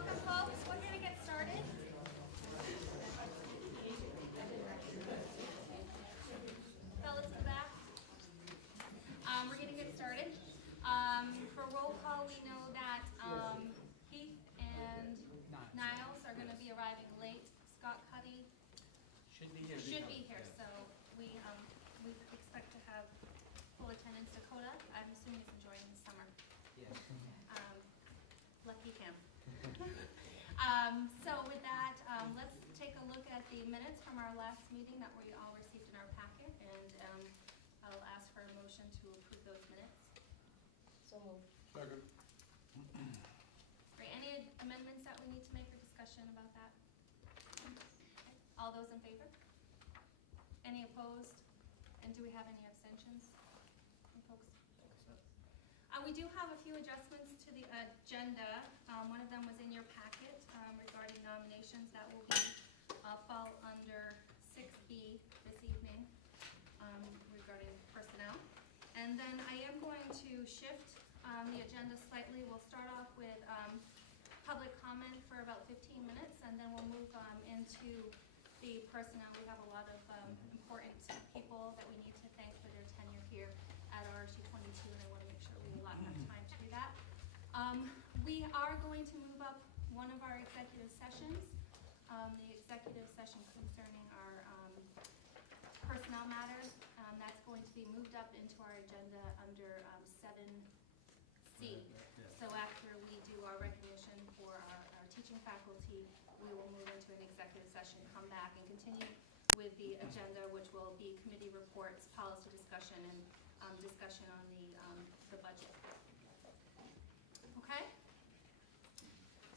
Welcome, folks. We're going to get started. Fellas in the back. We're going to get started. For roll call, we know that Heath and Niles are going to be arriving late. Scott Cuddy should be here. So we expect to have full attendance. Dakota, I'm assuming he's enjoying the summer. Yes. Lucky him. So with that, let's take a look at the minutes from our last meeting that we all received in our packet, and I'll ask for a motion to approve those minutes. So moved. Second. Great. Any amendments that we need to make or discussion about that? All those in favor? Any opposed? And do we have any abstentions? Any folks? We do have a few adjustments to the agenda. One of them was in your packet regarding nominations that will be fall under 6B this evening regarding personnel. And then I am going to shift the agenda slightly. We'll start off with public comment for about 15 minutes, and then we'll move into the personnel. We have a lot of important people that we need to thank for their tenure here at RSU 22, and I want to make sure we allot enough time to do that. We are going to move up one of our executive sessions, the executive session concerning our personnel matters. That's going to be moved up into our agenda under 7C. So after we do our recognition for our teaching faculty, we will move into an executive session, come back, and continue with the agenda, which will be committee reports, policy discussion, and discussion on the budget. Okay?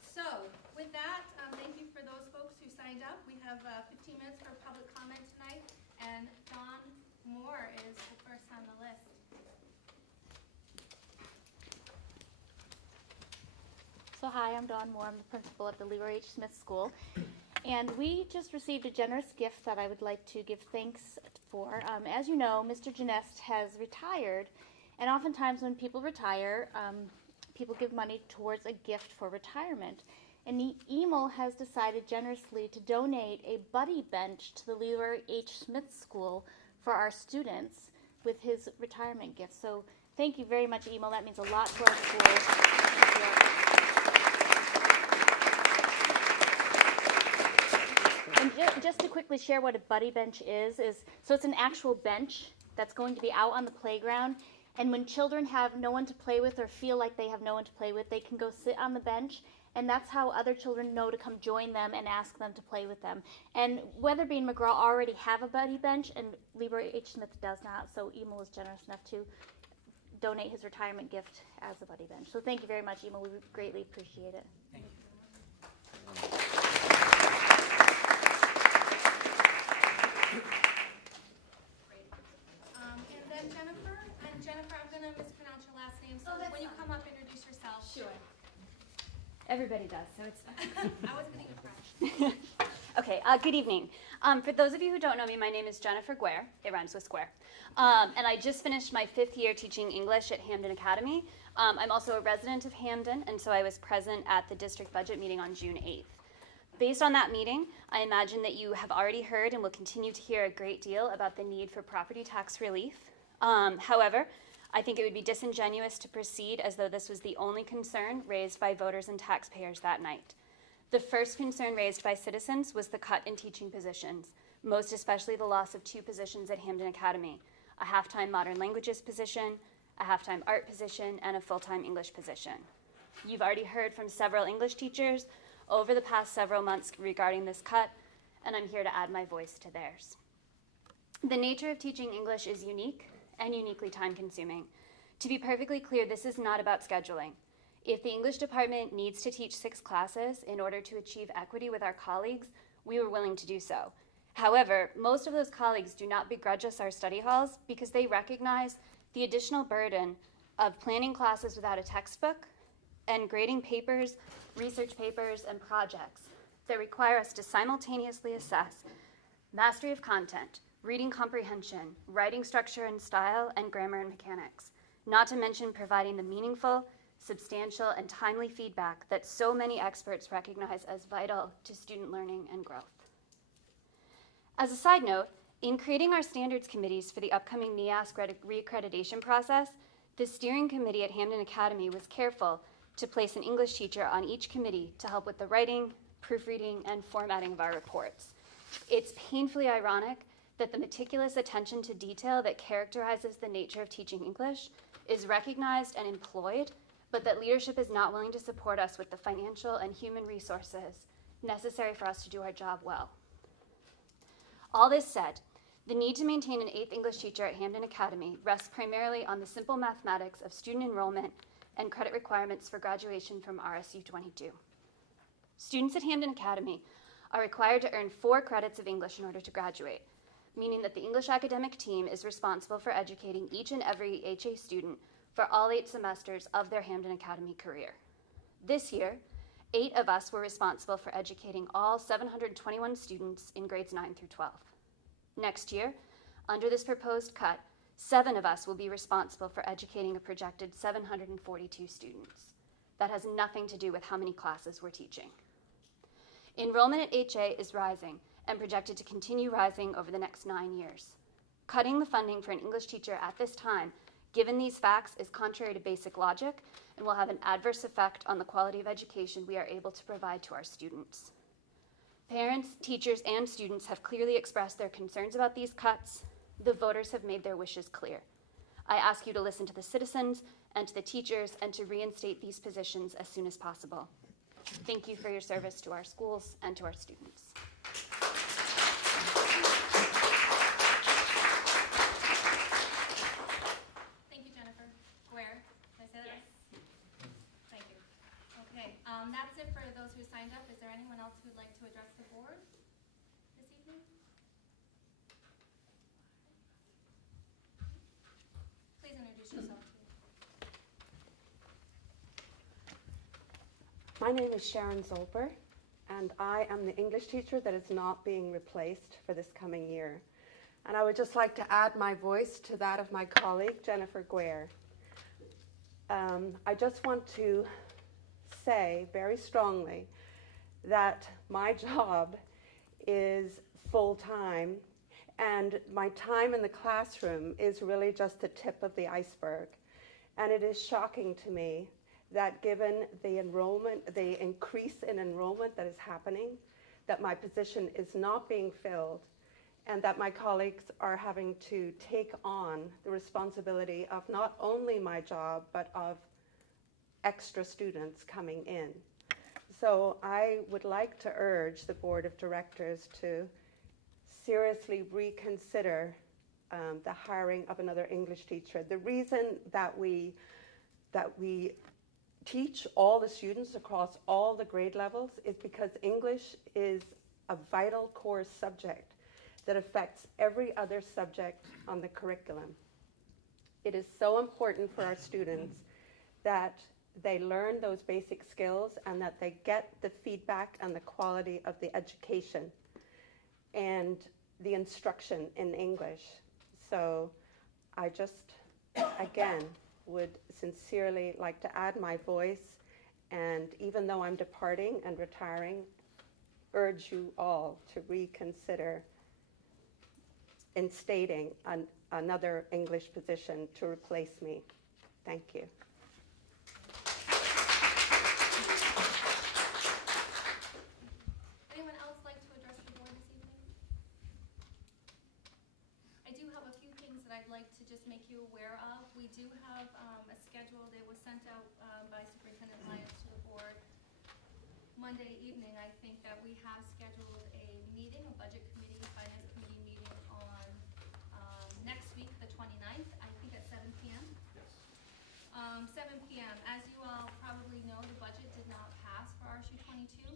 So, with that, thank you for those folks who signed up. We have 15 minutes for public comment tonight, and Dawn Moore is the first on the list. So hi, I'm Dawn Moore. I'm the principal at the Lear H. Smith School. And we just received a generous gift that I would like to give thanks for. As you know, Mr. Genest has retired, and oftentimes when people retire, people give money towards a gift for retirement. And the EML has decided generously to donate a buddy bench to the Lear H. Smith School for our students with his retirement gift. So thank you very much, EML. That means a lot to our school. And just to quickly share what a buddy bench is so it's an actual bench that's going to be out on the playground, and when children have no one to play with or feel like they have no one to play with, they can go sit on the bench, and that's how other children know to come join them and ask them to play with them. And Weatherby and McGraw already have a buddy bench, and Lear H. Smith does not, so Emil was generous enough to donate his retirement gift as a buddy bench. So thank you very much, Emil. We greatly appreciate it. Thank you. Jennifer, I'm going to mispronounce your last name, so when you come up, introduce yourself. Sure. Everybody does, so it's fine. I was going to get French. Okay, good evening. For those of you who don't know me, my name is Jennifer Guerre. It rhymes with square. And I just finished my 5th year teaching English at Hampden Academy. I'm also a resident of Hampden, and so I was present at the district budget meeting on June 8th. Based on that meeting, I imagine that you have already heard and will continue to hear a great deal about the need for property tax relief. However, I think it would be disingenuous to proceed as though this was the only concern raised by voters and taxpayers that night. The first concern raised by citizens was the cut in teaching positions, most especially the loss of 2 positions at Hampden Academy, a half-time modern languages position, a half-time art position, and a full-time English position. You've already heard from several English teachers over the past several months regarding this cut, and I'm here to add my voice to theirs. The nature of teaching English is unique and uniquely time-consuming. To be perfectly clear, this is not about scheduling. If the English department needs to teach 6 classes in order to achieve equity with our colleagues, we were willing to do so. However, most of those colleagues do not begrudge us our study halls because they recognize the additional burden of planning classes without a textbook and grading papers, research papers, and projects that require us to simultaneously assess mastery of content, reading comprehension, writing structure and style, and grammar and mechanics, not to mention providing the meaningful, substantial, and timely feedback that so many experts recognize as vital to student learning and growth. As a side note, in creating our standards committees for the upcoming NEASC reaccreditation process, the steering committee at Hampden Academy was careful to place an English teacher on each committee to help with the writing, proofreading, and formatting of our reports. It's painfully ironic that the meticulous attention to detail that characterizes the nature of teaching English is recognized and employed, but that leadership is not willing to support us with the financial and human resources necessary for us to do our job well. All this said, the need to maintain an 8th English teacher at Hampden Academy rests primarily on the simple mathematics of student enrollment and credit requirements for graduation from RSU 22. Students at Hampden Academy are required to earn 4 credits of English in order to graduate, meaning that the English academic team is responsible for educating each and every HA student for all 8 semesters of their Hampden Academy career. This year, 8 of us were responsible for educating all 721 students in grades 9 through 12. Next year, under this proposed cut, 7 of us will be responsible for educating a projected 742 students. That has nothing to do with how many classes we're teaching. Enrollment at HA is rising and projected to continue rising over the next 9 years. Cutting the funding for an English teacher at this time, given these facts, is contrary to basic logic and will have an adverse effect on the quality of education we are able to provide to our students. Parents, teachers, and students have clearly expressed their concerns about these cuts. The voters have made their wishes clear. I ask you to listen to the citizens and to the teachers and to reinstate these positions as soon as possible. Thank you for your service to our schools and to our students. Thank you, Jennifer. Guerre, did I say that right? Thank you. Okay, that's it for those who signed up. Is there anyone else who would like to address the board this evening? Please introduce yourself. My name is Sharon Silver, and I am the English teacher that is not being replaced for this coming year. And I would just like to add my voice to that of my colleague, Jennifer Guerre. I just want to say very strongly that my job is full-time, and my time in the classroom is really just the tip of the iceberg. And it is shocking to me that given the increase in enrollment that is happening, that my position is not being filled, and that my colleagues are having to take on the responsibility of not only my job, but of extra students coming in. So I would like to urge the Board of Directors to seriously reconsider the hiring of another English teacher. The reason that we teach all the students across all the grade levels is because English is a vital core subject that affects every other subject on the curriculum. It is so important for our students that they learn those basic skills and that they get the feedback and the quality of the education and the instruction in English. So I just, again, would sincerely like to add my voice, and even though I'm departing and retiring, urge you all to reconsider instating another English position to replace me. Thank you. Anyone else like to address the board this evening? I do have a few things that I'd like to just make you aware of. We do have a schedule that was sent out by Superintendent Lyons to the board Monday evening. I think that we have scheduled a meeting, a budget committee, finance committee meeting on next week, the 29th, I think at 7 p.m. Yes. 7 p.m. As you all probably know, the budget did not pass for RSU 22.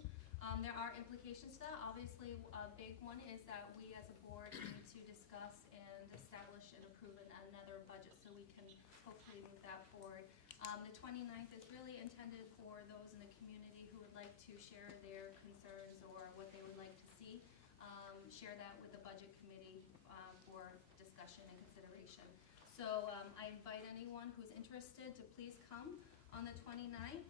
There are implications to that. Obviously, a big one is that we as a board need to discuss and establish and approve another budget so we can hopefully move that forward. The 29th is really intended for those in the community who would like to share their concerns or what they would like to see. Share that with the budget committee for discussion and consideration. So I invite anyone who's interested to please come on the 29th.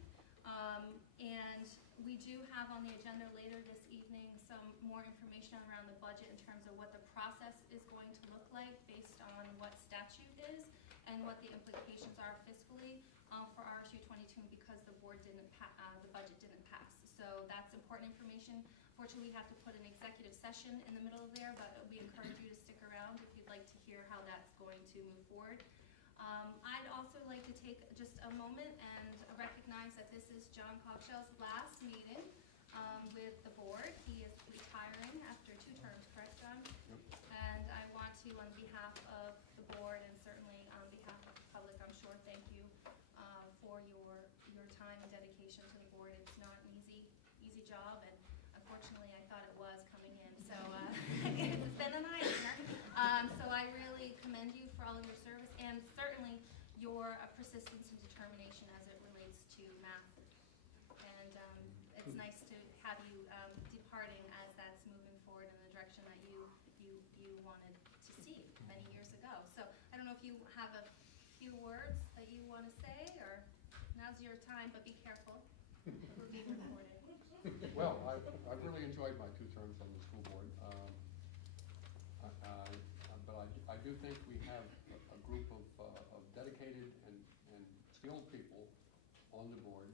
And we do have on the agenda later this evening some more information around the budget in terms of what the process is going to look like based on what statute is and what the implications are fiscally for RSU 22 because the board didn't the budget didn't pass. So that's important information. Fortunately, we have to put an executive session in the middle of there, but we encourage you to stick around if you'd like to hear how that's going to move forward. I'd also like to take just a moment and recognize that this is John Cockshell's last meeting with the board. He is retiring after 2 terms, correct, John? Yep. And I want to, on behalf of the board and certainly on behalf of the public, I'm sure, thank you for your time and dedication to the board. It's not an easy job, and unfortunately, I thought it was coming in. So it's been an eye-opener. So I really commend you for all of your service and certainly your persistence and determination as it relates to math. And it's nice to have you departing as that's moving forward in the direction that you wanted to see many years ago. So I don't know if you have a few words that you want to say, or now's your time, but be careful. We're being recorded. Well, I've really enjoyed my 2 terms on the school board. But I do think we have a group of dedicated and skilled people on the board.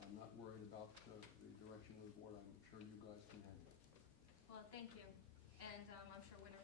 I'm not worried about the direction of the board. I'm sure you guys can handle it. Well, thank you. And I'm sure we're going to